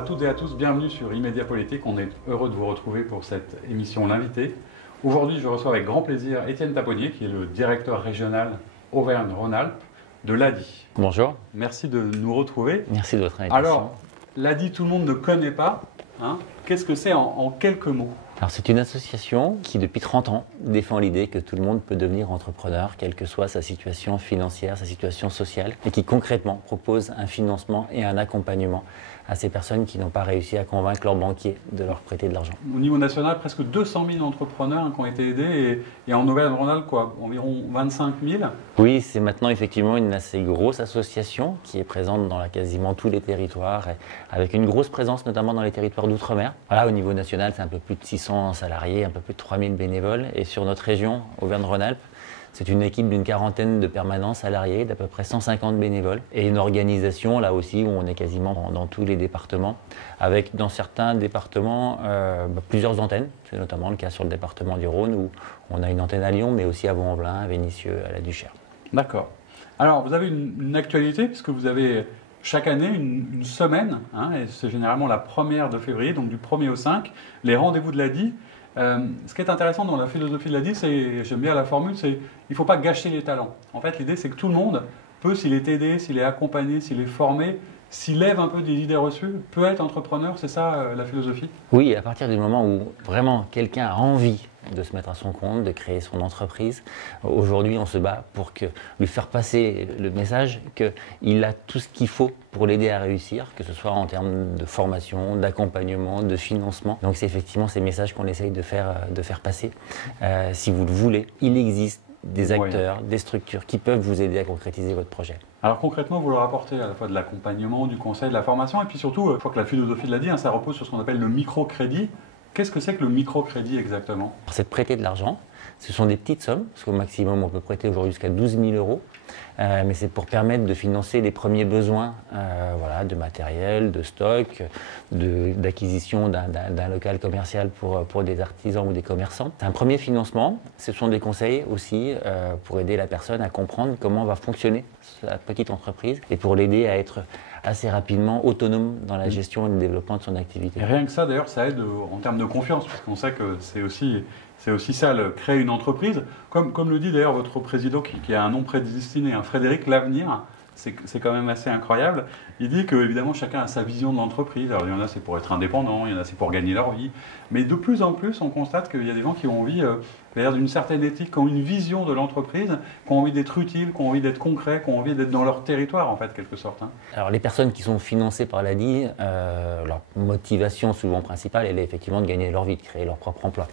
à toutes et à tous, bienvenue sur Immédiat Politique. On est heureux de vous retrouver pour cette émission L'invité. Aujourd'hui, je reçois avec grand plaisir Étienne Taponnier, qui est le directeur régional Auvergne-Rhône-Alpes de l'ADI. Bonjour. Merci de nous retrouver. Merci de votre invitation. Alors, l'ADI, tout le monde ne connaît pas. Qu'est-ce que c'est en quelques mots? Alors, c'est une association qui, depuis 30 ans, défend l'idée que tout le monde peut devenir entrepreneur, quelle que soit sa situation financière, sa situation sociale, et qui concrètement propose un financement et un accompagnement à ces personnes qui n'ont pas réussi à convaincre leur banquier de leur prêter de l'argent. Au niveau national, presque 200 000 entrepreneurs qui ont été aidés, et en Auvergne-Rhône-Alpes, environ 25 000. Oui, c'est maintenant effectivement une assez grosse association qui est présente dans quasiment tous les territoires, avec une grosse présence notamment dans les territoires d'outre-mer. Voilà, au niveau national, c'est un peu plus de 600 salariés, un peu plus de 3000 bénévoles, et sur notre région, Auvergne-Rhône-Alpes, c'est une équipe d'une quarantaine de permanents salariés, d'à peu près 150 bénévoles, et une organisation là aussi où on est quasiment dans tous les départements, avec dans certains départements plusieurs antennes. C'est notamment le cas sur le département du Rhône où on a une antenne à Lyon, mais aussi à Vaux-en-Velin, à Vénissieux, à la Duchère. D'accord. Alors vous avez une actualité, puisque vous avez chaque année une semaine, et c'est généralement la première de février, donc du 1er au 5, les rendez-vous de l'ADI. Ce qui est intéressant dans la philosophie de l'ADI, c'est, j'aime bien la formule, c'est il ne faut pas gâcher les talents. En fait, l'idée, c'est que tout le monde peut, s'il est aidé, s'il est accompagné, s'il est formé, s'il lève un peu des idées reçues, peut être entrepreneur. C'est ça la philosophie? Oui, à partir du moment où vraiment quelqu'un a envie de se mettre à son compte, de créer son entreprise. Aujourd'hui, on se bat pour lui faire passer le message qu'il a tout ce qu'il faut pour l'aider à réussir, que ce soit en termes de formation, d'accompagnement, de financement. Donc c'est effectivement ces messages qu'on essaye de faire passer. Si vous le voulez, il existe des acteurs, des structures qui peuvent vous aider à concrétiser votre projet. Alors concrètement, vous leur apportez à la fois de l'accompagnement, du conseil, de la formation, et puis surtout, je crois que la philosophie de l'ADI, ça repose sur ce qu'on appelle le microcrédit. Qu'est-ce que c'est que le microcrédit exactement? C'est de prêter de l'argent. Ce sont des petites sommes, parce qu'au maximum, on peut prêter aujourd'hui jusqu'à 12 000 euros. Mais c'est pour permettre de financer les premiers besoins de matériel, de stock, d'acquisition d'un local commercial pour des artisans ou des commerçants. C'est un premier financement. Ce sont des conseils aussi pour aider la personne à comprendre comment va fonctionner sa petite entreprise et pour l'aider à être assez rapidement autonome dans la gestion et le développement de son activité. Et rien que ça, d'ailleurs, ça aide en termes de confiance, parce qu'on sait que c'est aussi ça, créer une entreprise. Comme le dit d'ailleurs votre président, qui a un nom prédestiné, Frédéric L'Avenir, c'est quand même assez incroyable. Il dit que évidemment chacun a sa vision de l'entreprise. Alors il y en a c'est pour être indépendant, il y en a c'est pour gagner leur vie. Mais de plus en plus, on constate qu'il y a des gens qui ont envie d'une certaine éthique, qui ont une vision de l'entreprise, qui ont envie d'être utiles, qui ont envie d'être concrets, qui ont envie d'être dans leur territoire en fait, quelque sorte. Alors les personnes qui sont financées par l'ADI, leur motivation souvent principale, elle est effectivement de gagner leur vie, de créer leur propre emploi.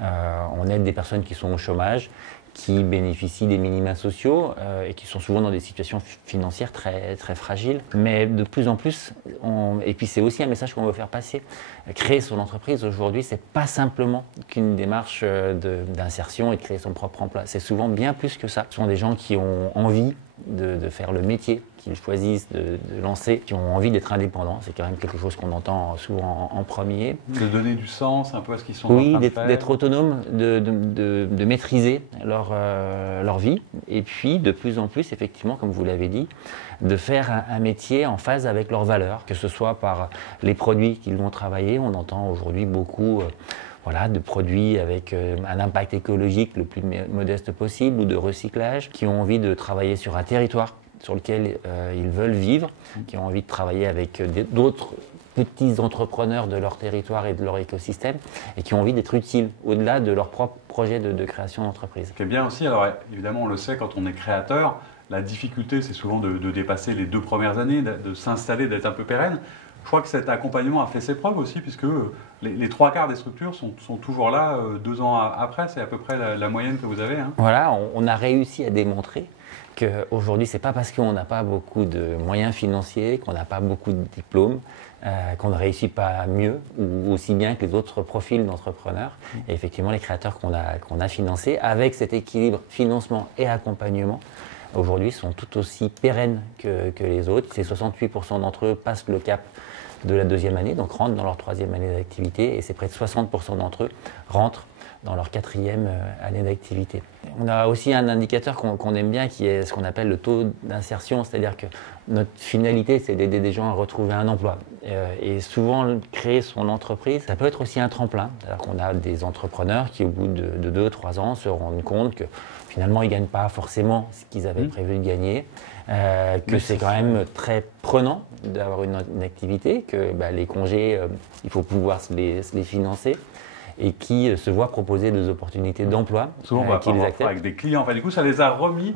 On aide des personnes qui sont au chômage, qui bénéficient des minima sociaux et qui sont souvent dans des situations financières très, très fragiles. Mais de plus en plus, et puis c'est aussi un message qu'on veut faire passer, créer son entreprise aujourd'hui, c'est pas simplement qu'une démarche d'insertion et de créer son propre emploi. C'est souvent bien plus que ça. Ce sont des gens qui ont envie de faire le métier qu'ils choisissent de lancer, qui ont envie d'être indépendants. C'est quand même quelque chose qu'on entend souvent en premier. De donner du sens un peu à ce qu'ils sont en train de faire. D'être autonome, de maîtriser leur vie. Et puis, de plus en plus, effectivement, comme vous l'avez dit, de faire un métier en phase avec leurs valeurs, que ce soit par les produits qu'ils vont travailler. On entend aujourd'hui beaucoup de produits avec un impact écologique le plus modeste possible ou de recyclage, qui ont envie de travailler sur un territoire sur lequel ils veulent vivre, qui ont envie de travailler avec d'autres petits entrepreneurs de leur territoire et de leur écosystème et qui ont envie d'être utiles au-delà de leur propre projet de création d'entreprise. Ce qui est bien aussi, alors évidemment on le sait quand on est créateur, la difficulté c'est souvent de dépasser les 2 premières années, de s'installer, d'être un peu pérenne. Je crois que cet accompagnement a fait ses preuves aussi, puisque les 3/4 des structures sont toujours là 2 ans après. C'est à peu près la moyenne que vous avez. Voilà, on a réussi à démontrer qu'aujourd'hui, ce n'est pas parce qu'on n'a pas beaucoup de moyens financiers, qu'on n'a pas beaucoup de diplômes, qu'on ne réussit pas mieux ou aussi bien que les autres profils d'entrepreneurs. Et effectivement, les créateurs qu'on a financés, avec cet équilibre financement et accompagnement, aujourd'hui sont tout aussi pérennes que les autres. C'est 68% d'entre eux passent le cap de la 2e année, donc rentrent dans leur 3e année d'activité, et c'est près de 60% d'entre eux rentrent dans leur 4e année d'activité. On a aussi un indicateur qu'on aime bien qui est ce qu'on appelle le taux d'insertion, c'est-à-dire que notre finalité, c'est d'aider des gens à retrouver un emploi. Et souvent, créer son entreprise, ça peut être aussi un tremplin. C'est-à-dire qu'on a des entrepreneurs qui, au bout de 2-3 ans, se rendent compte que finalement, ils ne gagnent pas forcément ce qu'ils avaient prévu de gagner, que c'est quand même très prenant d'avoir une activité, que les congés, il faut pouvoir se les financer, et qui se voient proposer des opportunités d'emploi. Souvent, qui les acceptent avec des clients. Enfin, du coup, ça les a remis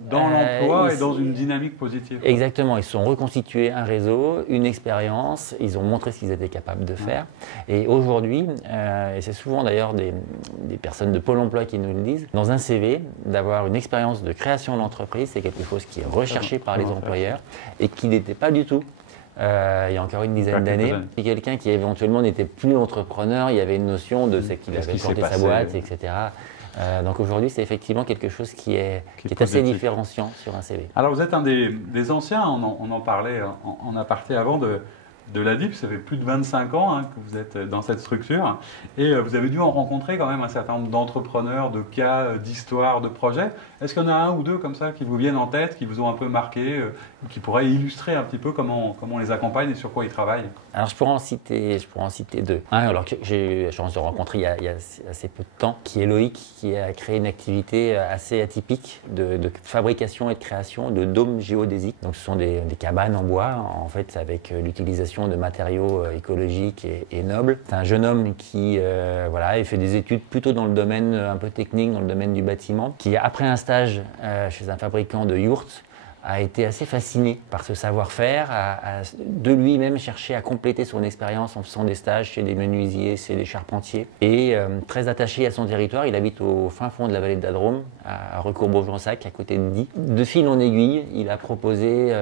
dans l'emploi et dans une dynamique positive. Exactement. Ils se sont reconstitués un réseau, une expérience. Ils ont montré ce qu'ils étaient capables de faire. Et aujourd'hui, et c'est souvent d'ailleurs des personnes de Pôle emploi qui nous le disent, dans un CV, d'avoir une expérience de création d'entreprise, c'est quelque chose qui est recherché par les employeurs et qui n'était pas du tout il y a encore une dizaine d'années. Quelqu'un qui éventuellement n'était plus entrepreneur, il y avait une notion de ce qu'il avait planté sa boîte, etc. Donc aujourd'hui, c'est effectivement quelque chose qui est assez différenciant sur un CV. Alors vous êtes un des anciens, on en parlait en aparté avant, de l'ADIP. Ça fait plus de 25 ans que vous êtes dans cette structure et vous avez dû en rencontrer quand même un certain nombre d'entrepreneurs, de cas, d'histoires, de projets. Est-ce qu'il y en a un ou deux comme ça qui vous viennent en tête, qui vous ont un peu marqué, qui pourraient illustrer un petit peu comment on les accompagne et sur quoi ils travaillent? Alors je pourrais en citer deux. Un, alors que j'ai eu la chance de rencontrer il y a assez peu de temps, qui est Loïc, qui a créé une activité assez atypique de fabrication et de création de dômes géodésiques. Donc ce sont des cabanes en bois, en fait, avec l'utilisation de matériaux écologiques et nobles. C'est un jeune homme qui a fait des études plutôt dans le domaine un peu technique, dans le domaine du bâtiment, qui après un stage chez un fabricant de yourtes a été assez fasciné par ce savoir-faire, a de lui-même cherché à compléter son expérience en faisant des stages chez des menuisiers, chez des charpentiers. Et très attaché à son territoire, il habite au fin fond de la vallée de la Drôme, à Recourt-Beaugensac, à côté de Die. De fil en aiguille, il a proposé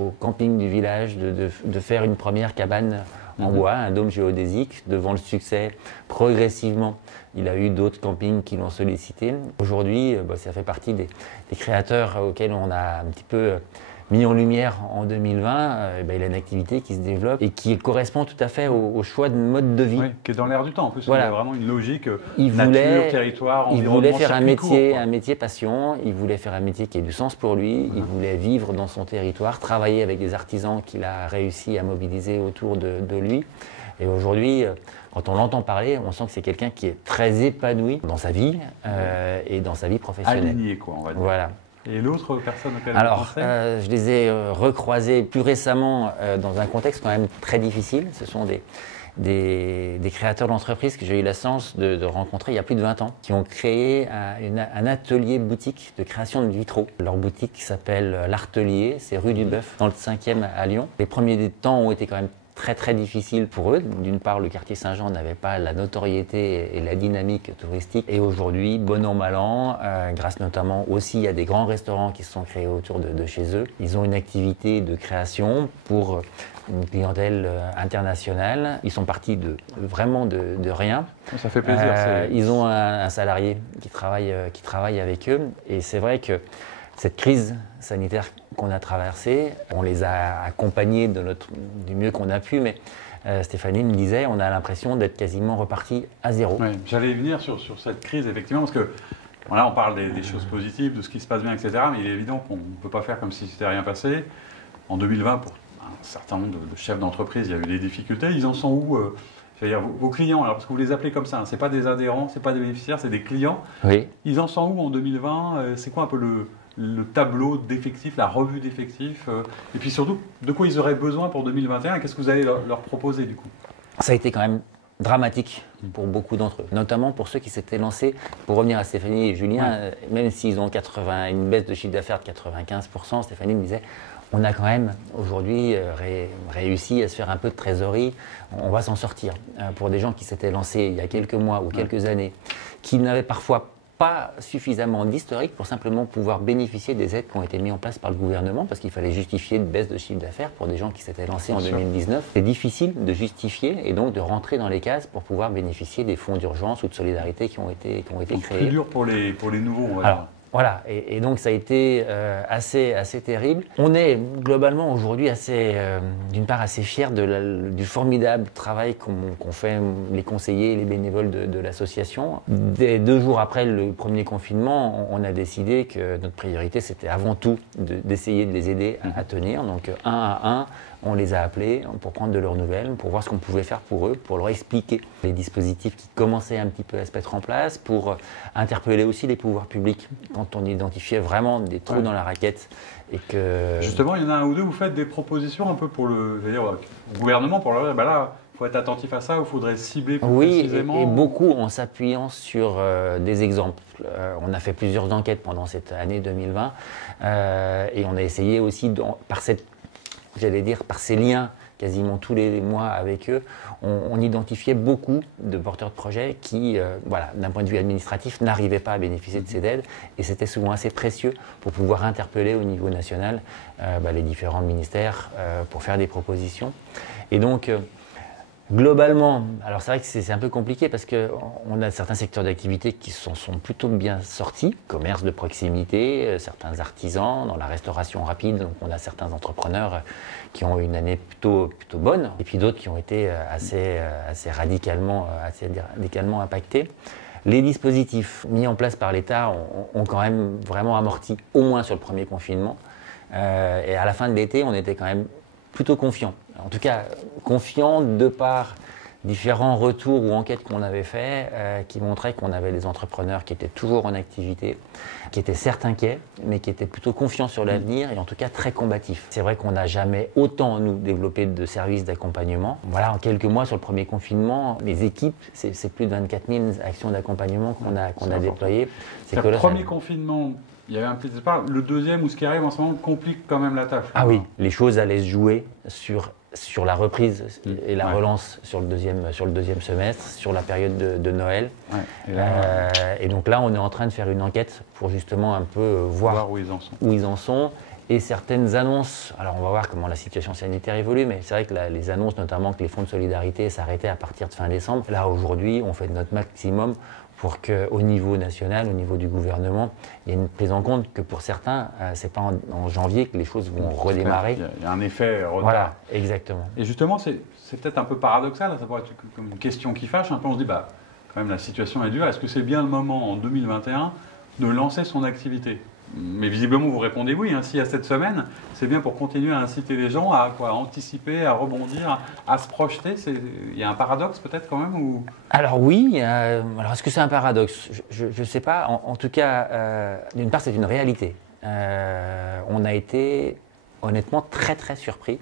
au camping du village de faire une première cabane en bois, un dôme géodésique. Devant le succès, progressivement, il a eu d'autres campings qui l'ont sollicité. Aujourd'hui, ça fait partie des créateurs auxquels on a un petit peu mis en lumière en 2020. Il a une activité qui se développe et qui correspond tout à fait au choix de mode de vie. Oui, qui est dans l'air du temps. En plus, il y a vraiment une logique territoire, environnement. Il voulait faire un métier passion. Il voulait faire un métier qui ait du sens pour lui. Il voulait vivre dans son territoire, travailler avec des artisans qu'il a réussi à mobiliser autour de lui. Et aujourd'hui, quand on l'entend parler, on sent que c'est quelqu'un qui est très épanoui dans sa vie et dans sa vie professionnelle. Aligné, quoi, on va dire. Voilà. Et l'autre personne auquel vous pensez ? Je les ai recroisés plus récemment dans un contexte quand même très difficile. Ce sont des créateurs d'entreprises que j'ai eu la chance de rencontrer il y a plus de 20 ans, qui ont créé un atelier boutique de création de vitraux. Leur boutique s'appelle L'Artelier, c'est rue du Bœuf, dans le 5e à Lyon. Les premiers temps ont été quand même très difficile pour eux. D'une part, le quartier Saint-Jean n'avait pas la notoriété et la dynamique touristique. Et aujourd'hui, bon an, mal an, grâce notamment aussi à des grands restaurants qui se sont créés autour de chez eux, ils ont une activité de création pour une clientèle internationale. Ils sont partis vraiment de rien. Ça fait plaisir. Ils ont un salarié qui travaille avec eux. Et c'est vrai que cette crise sanitaire qu'on a traversée, on les a accompagnés du mieux qu'on a pu, mais Stéphanie me disait, on a l'impression d'être quasiment reparti à zéro. Oui, j'allais venir sur cette crise, effectivement, parce que là, on parle des choses positives, de ce qui se passe bien, etc., mais il est évident qu'on ne peut pas faire comme si c'était rien passé. En 2020, pour un certain nombre de chefs d'entreprise, il y a eu des difficultés. Ils en sont où c'est-à-dire vos clients, alors parce que vous les appelez comme ça, ce n'est pas des adhérents, ce n'est pas des bénéficiaires, c'est des clients. Oui. Ils en sont où en 2020 C'est quoi un peu le tableau d'effectifs, la revue d'effectifs, et puis surtout, de quoi ils auraient besoin pour 2021 et qu'est-ce que vous allez leur proposer du coup? Ça a été quand même dramatique pour beaucoup d'entre eux, notamment pour ceux qui s'étaient lancés, pour revenir à Stéphanie et Julien, même s'ils ont une baisse de chiffre d'affaires de 95%, Stéphanie me disait, on a quand même aujourd'hui réussi à se faire un peu de trésorerie, on va s'en sortir. Pour des gens qui s'étaient lancés il y a quelques mois ou quelques années, qui n'avaient parfois pas suffisamment d'historique pour simplement pouvoir bénéficier des aides qui ont été mises en place par le gouvernement, parce qu'il fallait justifier une baisse de chiffre d'affaires pour des gens qui s'étaient lancés en 2019. C'est difficile de justifier et donc de rentrer dans les cases pour pouvoir bénéficier des fonds d'urgence ou de solidarité qui ont été créés. Plus dur pour les nouveaux, on va dire. Voilà, et donc ça a été assez terrible. On est globalement aujourd'hui d'une part assez fiers du formidable travail qu'ont fait les conseillers et les bénévoles de l'association. Dès 2 jours après le premier confinement, on a décidé que notre priorité c'était avant tout d'essayer de les aider à tenir. Donc un à un, on les a appelés pour prendre de leurs nouvelles, pour voir ce qu'on pouvait faire pour eux, pour leur expliquer les dispositifs qui commençaient un petit peu à se mettre en place, pour interpeller aussi les pouvoirs publics quand on identifiait vraiment des trous dans la raquette. Et que... Justement, il y en a un ou deux, vous faites des propositions un peu pour le gouvernement, pour leur dire, bah là, il faut être attentif à ça, il faudrait cibler plus précisément. Oui, et beaucoup en s'appuyant sur des exemples. On a fait plusieurs enquêtes pendant cette année 2020 et on a essayé aussi, par ces liens quasiment tous les mois avec eux, on identifiait beaucoup de porteurs de projets qui, d'un point de vue administratif, n'arrivaient pas à bénéficier de ces aides. Et c'était souvent assez précieux pour pouvoir interpeller au niveau national les différents ministères pour faire des propositions. Et donc, globalement, alors c'est vrai que c'est un peu compliqué parce qu'on a certains secteurs d'activité qui sont plutôt bien sortis, commerce de proximité, certains artisans, dans la restauration rapide, donc on a certains entrepreneurs qui ont eu une année plutôt bonne, et puis d'autres qui ont été assez radicalement impactés. Les dispositifs mis en place par l'État ont quand même vraiment amorti, au moins sur le premier confinement, et à la fin de l'été, on était quand même plutôt confiant. En tout cas, confiant de par différents retours ou enquêtes qu'on avait faits qui montraient qu'on avait des entrepreneurs qui étaient toujours en activité, qui étaient certes inquiets, mais qui étaient plutôt confiants sur l'avenir et en tout cas très combatifs. C'est vrai qu'on n'a jamais autant, nous, développé de services d'accompagnement. Voilà, en quelques mois sur le premier confinement, les équipes, c'est plus de 24 000 actions d'accompagnement qu'on a déployées. C'est le premier confinement. Il y avait un petit départ. Le deuxième, ou ce qui arrive en ce moment, complique quand même la tâche. Ah oui, les choses allaient se jouer sur la reprise et la relance sur le deuxième semestre, sur la période de Noël. Et donc là, on est en train de faire une enquête pour justement un peu voir où ils en sont. Et certaines annonces, alors on va voir comment la situation sanitaire évolue, mais c'est vrai que les annonces, notamment que les fonds de solidarité s'arrêtaient à partir de fin décembre, là aujourd'hui, on fait de notre maximum pour qu'au niveau national, au niveau du gouvernement, il y ait une prise en compte que pour certains, c'est pas en janvier que les choses vont redémarrer. Il y a un effet retard. Voilà, exactement. Et justement, c'est peut-être un peu paradoxal, ça pourrait être comme une question qui fâche. Un peu, on se dit, quand même, la situation est dure. Est-ce que c'est bien le moment, en 2021, de lancer son activité ? Mais visiblement, vous répondez oui. Si à cette semaine, c'est bien pour continuer à inciter les gens à anticiper, à rebondir, à se projeter. Il y a un paradoxe peut-être quand même ou... Alors oui, alors est-ce que c'est un paradoxe ? Je ne sais pas. En tout cas, d'une part, c'est une réalité. On a été honnêtement très surpris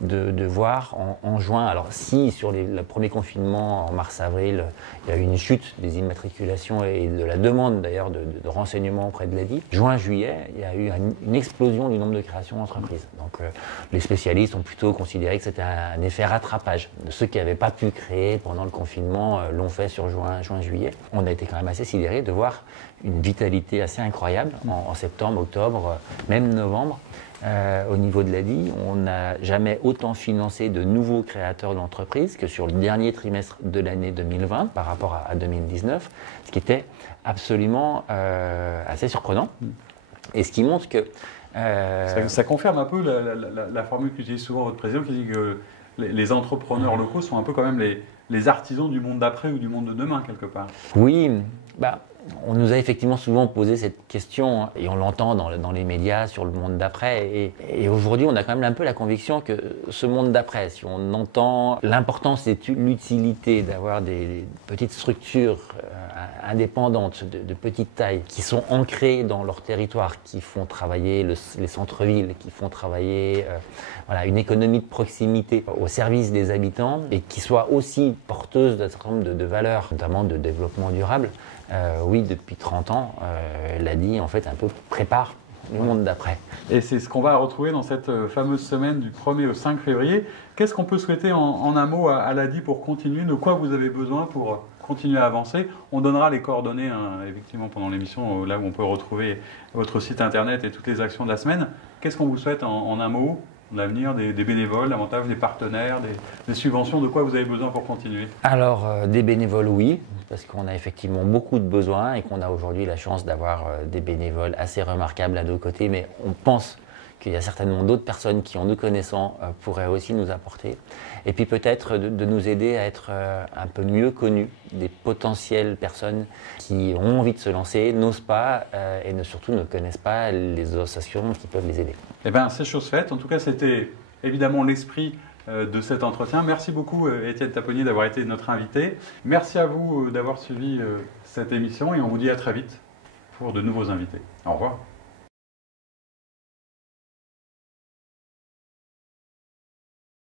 de voir en juin, alors si sur le premier confinement en mars-avril, il y a eu une chute des immatriculations et de la demande d'ailleurs de renseignements auprès de l'ADI, juin-juillet, il y a eu une explosion du nombre de créations d'entreprises. Donc les spécialistes ont plutôt considéré que c'était un effet rattrapage. Ceux qui n'avaient pas pu créer pendant le confinement l'ont fait sur juin-juillet. On a été quand même assez sidérés de voir une vitalité assez incroyable en septembre, octobre, même novembre. Au niveau de l'ADI, on n'a jamais autant financé de nouveaux créateurs d'entreprises que sur le dernier trimestre de l'année 2020 par rapport à 2019, ce qui était absolument assez surprenant. Et ce qui montre que... Ça confirme un peu la formule qu'utilise souvent votre président qui dit que les entrepreneurs locaux sont un peu quand même les artisans du monde d'après ou du monde de demain quelque part. Oui, on nous a effectivement souvent posé cette question et on l'entend dans les médias sur le monde d'après. Et aujourd'hui, on a quand même un peu la conviction que ce monde d'après, si on entend l'importance et l'utilité d'avoir des petites structures indépendantes, de petite taille, qui sont ancrées dans leur territoire, qui font travailler les centres-villes, qui font travailler une économie de proximité au service des habitants et qui soient aussi porteuses d'un certain nombre de valeurs, notamment de développement durable. Oui, depuis 30 ans, l'ADI, en fait, un peu prépare le monde d'après. Et c'est ce qu'on va retrouver dans cette fameuse semaine du 1er au 5 février. Qu'est-ce qu'on peut souhaiter en un mot à l'ADI pour continuer ? De quoi vous avez besoin pour continuer à avancer ? On donnera les coordonnées, effectivement, pendant l'émission, là où on peut retrouver votre site internet et toutes les actions de la semaine. Qu'est-ce qu'on vous souhaite en un mot ? L'avenir des bénévoles, davantage des partenaires, des subventions, de quoi vous avez besoin pour continuer ? Alors, des bénévoles, oui, parce qu'on a effectivement beaucoup de besoins et qu'on a aujourd'hui la chance d'avoir des bénévoles assez remarquables à nos côtés, mais on pense qu'il y a certainement d'autres personnes qui, en nous connaissant, pourraient aussi nous apporter. Et puis peut-être de nous aider à être un peu mieux connus des potentielles personnes qui ont envie de se lancer, n'osent pas et surtout ne connaissent pas les associations qui peuvent les aider. Eh bien, c'est chose faite. En tout cas, c'était évidemment l'esprit de cet entretien. Merci beaucoup, Étienne Taponnier, d'avoir été notre invité. Merci à vous d'avoir suivi cette émission et on vous dit à très vite pour de nouveaux invités. Au revoir.